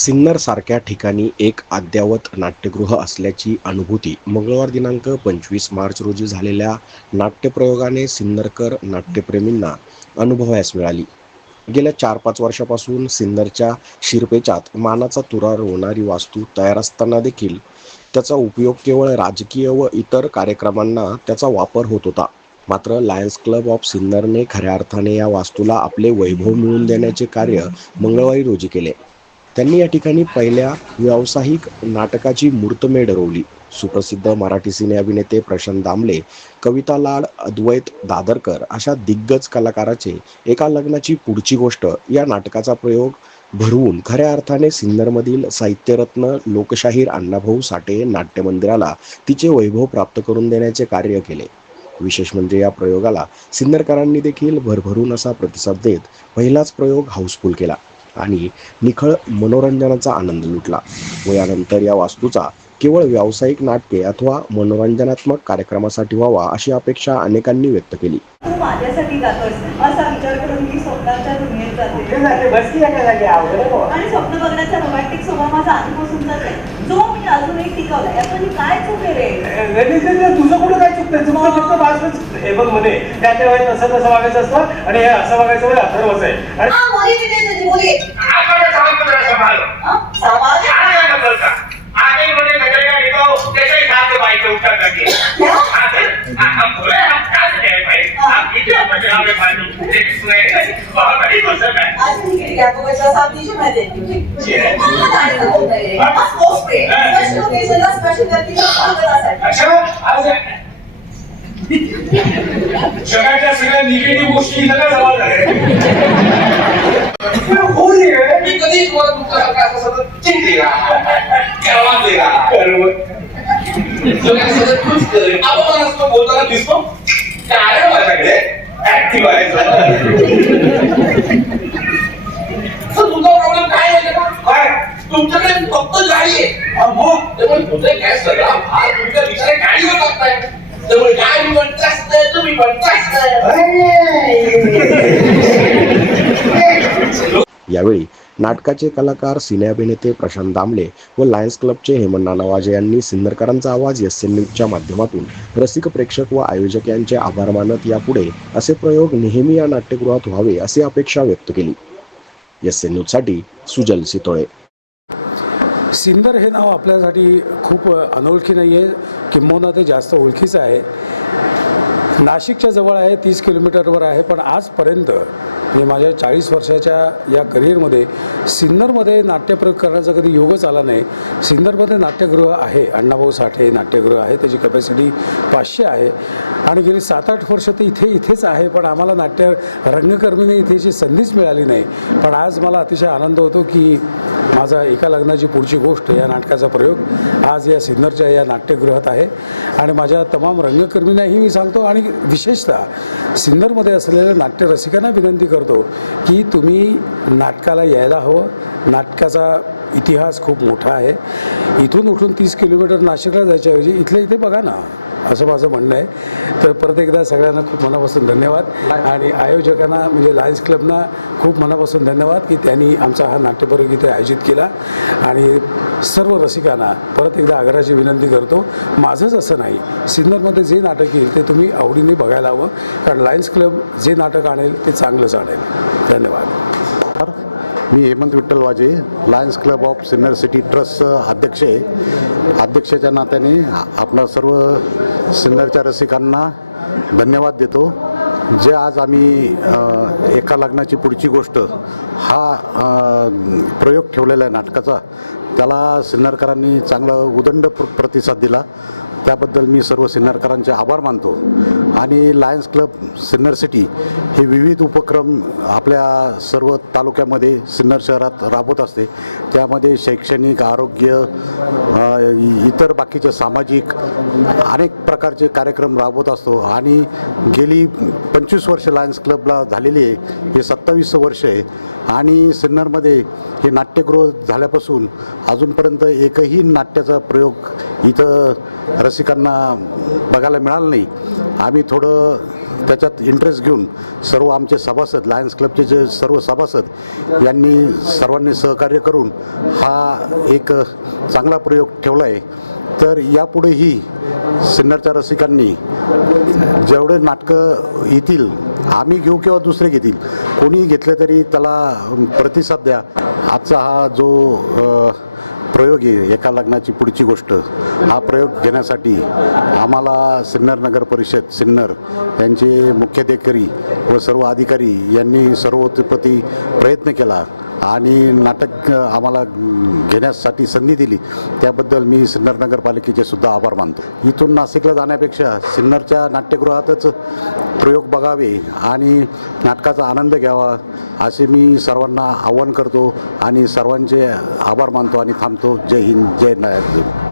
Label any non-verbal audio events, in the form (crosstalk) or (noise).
सिन्नरसारख्या ठिकाणी एक अद्ययावत नाट्यगृह असल्याची अनुभूती मंगळवार दिनांक पंचवीस मार्च रोजी झालेल्या नाट्यप्रयोगाने सिन्नरकर नाट्यप्रेमींना अनुभवायस मिळाली. गेल्या चार पाच वर्षापासून सिन्नरच्या शिरपेचात मानाचा तुरा रोवणारी वास्तू तयार असताना देखील त्याचा उपयोग केवळ राजकीय व इतर कार्यक्रमांना त्याचा वापर होत होता. मात्र लायन्स क्लब ऑफ सिन्नरने खऱ्या अर्थाने या वास्तूला आपले वैभव मिळवून देण्याचे कार्य मंगळवारी रोजी केले. त्यांनी या ठिकाणी पहिल्या व्यावसायिक नाटकाची मूर्तमेढ डरवली सुप्रसिद्ध मराठी सिने अभिनेते प्रशांत दामले कविता लाड अद्वैत दादरकर अशा दिग्गज कलाकाराचे एका लग्नाची पुढची गोष्ट या नाटकाचा प्रयोग भरवून खऱ्या अर्थाने सिन्नरमधील साहित्यरत्न लोकशाहीर अण्णाभाऊ साठे नाट्यमंदिराला तिचे वैभव प्राप्त करून देण्याचे कार्य केले. विशेष म्हणजे या प्रयोगाला सिन्नरकरांनी देखील भरभरून असा प्रतिसाद देत पहिलाच प्रयोग हाऊसफुल केला. आणि निखळ मनोरंजनाचा आनंद लुटला. व यानंतर या वास्तूचा केवळ व्यावसायिक नाटके अथवा मनोरंजनात्मक कार्यक्रमासाठी व्हावा अशी अपेक्षा अनेकांनी व्यक्त केली. स्वप्न रोमॅन्टिक स्वभाव माझा आधीपासूनचाच आहे. जो मी अजूनही टिकवला यातून काय चूक आहे रे? तुझं कुठं काय चुकतं तुझं फक्त बाजूच हे बघ म्हणे त्याच्या वेळेस तसं तसं वागायचं असतं आणि हे असं वागायचं म्हणजे अथर्वच आहे. आणि हा, आगे नजरेगा है मैं पे. (laughs) सगळ्याच्या सगळ्या निगेटिव्ह गोष्टी इथं काय जमा झाल्या हो मी कधी तुम्हाला तुमचा हक्क असं सतत चिंतेगा करवादेगा सगळ्या सतत खुश आपण असतो बोलताना दिसतो आहे आहे. तर तुमचा प्रॉब्लेम काय का काय? तुमच्याकडे फक्त गाडी आहे. मग? त्यामुळे तुमचा काय सगळा भार तुमच्या विचार गाडीवर टाकताय त्यामुळे गाडी पण जास्त आहे तुम्ही पण जास्त (laughs) यावेळी नाटकाचे कलाकार सिने अभिनेते प्रशांत दामले व लायन्स क्लबचे हेमंत नानावाजे यांनी सिन्नरकरांचा आवाज एस एन न्यूजच्या माध्यमातून रसिक प्रेक्षक व आयोजक यांचे आभार मानत यापुढे असे प्रयोग नेहमी या नाट्यगृहात व्हावे अशी अपेक्षा व्यक्त केली. एस एन न्यूजसाठी सुजल सितोळे. सिन्नर हे नाव आपल्यासाठी खूप अनोळखी नाही आहे किंबहुना ते जास्त ओळखीचं आहे. नाशिकच्या जवळ आहे तीस किलोमीटरवर आहे पण आजपर्यंत मी माझ्या चाळीस वर्षाच्या या करिअरमध्ये सिन्नरमध्ये नाट्यप्रयोग करण्याचा कधी योगच आला नाही. सिन्नरमध्ये नाट्यगृह आहे अण्णाभाऊ साठे नाट्यगृह आहे त्याची कपॅसिटी पाचशे आहे. आणि गेली सात आठ वर्ष ते इथे इथेच आहे पण आम्हाला नाट्य रंगकर्मीने इथेची संधीच मिळाली नाही. पण आज मला अतिशय आनंद होतो की माझा एका लग्नाची पुढची गोष्ट या नाटकाचा प्रयोग आज या सिन्नरच्या या नाट्यगृहात आहे. आणि माझ्या तमाम रंगकर्मींनाही मी सांगतो आणि विशेषतः सिन्नरमध्ये असलेल्या नाट्यरसिकांना विनंती करतो की तुम्ही नाटकाला यायला हवं. नाटकाचा इतिहास खूप मोठा आहे. इथून उठून तीस किलोमीटर नाशिकला जायच्याऐवजी इथल्या इथे बघा ना. असं माझं म्हणणं आहे. तर परत एकदा सगळ्यांना खूप मनापासून धन्यवाद. आणि आयोजकांना म्हणजे लायन्स क्लबना खूप मनापासून धन्यवाद की त्यांनी आमचा हा नाट्यप्रयोग इथे आयोजित केला. आणि सर्व रसिकांना परत एकदा आग्रहाची विनंती करतो माझंच असं नाही. सिन्नरमध्ये जे नाटक येईल ते तुम्ही आवडीने बघायला हवं. कारण लायन्स क्लब जे नाटक आणेल ते चांगलंच आणेल. धन्यवाद. मी Hemant Vitthal Waje Lions Club of Sinnar city ट्रस्टचं अध्यक्ष आहे. अध्यक्षाच्या नात्याने आपणा सर्व सिन्नरच्या रसिकांना धन्यवाद देतो. जे आज आम्ही एका लग्नाची पुढची गोष्ट हा प्रयोग ठेवलेला आहे नाटकाचा त्याला सिन्नरकरांनी चांगला उदंड प्र प्रतिसाद दिला. त्याबद्दल मी सर्व सिन्नरकरांचे आभार मानतो. आणि लायन्स क्लब सिन्नर सिटी हे विविध उपक्रम आपल्या सर्व तालुक्यामध्ये सिन्नर शहरात राबवत असते. त्यामध्ये शैक्षणिक आरोग्य इतर बाकीचे सामाजिक अनेक प्रकारचे कार्यक्रम राबवत असतो. आणि गेली पंचवीस वर्ष लायन्स क्लबला झालेली आहे. हे सत्तावीस वर्ष आहे. आणि सिन्नरमध्ये हे नाट्यगृह झाल्यापासून अजूनपर्यंत एकही नाट्याचा प्रयोग इथं रसिकांना बघायला मिळालं नाही. आम्ही थोडं त्याच्यात इंटरेस्ट घेऊन सर्व आमचे सभासद लायन्स क्लबचे जे सर्व सभासद यांनी सर्वांनी सहकार्य करून हा एक चांगला प्रयोग ठेवला आहे. तर यापुढेही सिन्नरच्या रसिकांनी जेवढे नाटकं येतील आम्ही घेऊ किंवा दुसरे घेतील कोणीही घेतले तरी त्याला प्रतिसाद द्या. आजचा हा जो प्रयोग आहे एका लग्नाची पुढची गोष्ट. हा प्रयोग घेण्यासाठी आम्हाला सिन्नर नगर परिषद सिन्नर यांचे मुख्याधिकारी व सर्व अधिकारी यांनी सर्वोत्पती प्रयत्न केला. आणि नाटक आम्हाला घेण्यासाठी संधी दिली. त्याबद्दल मी सिन्नर नगरपालिकेचे सुद्धा आभार मानतो. इथून नाशिकला जाण्यापेक्षा सिन्नरच्या नाट्यगृहातच प्रयोग बघावे आणि नाटकाचा आनंद घ्यावा असे मी सर्वांना आवाहन करतो आणि सर्वांचे आभार मानतो आणि थांबतो. जय हिंद जय नायक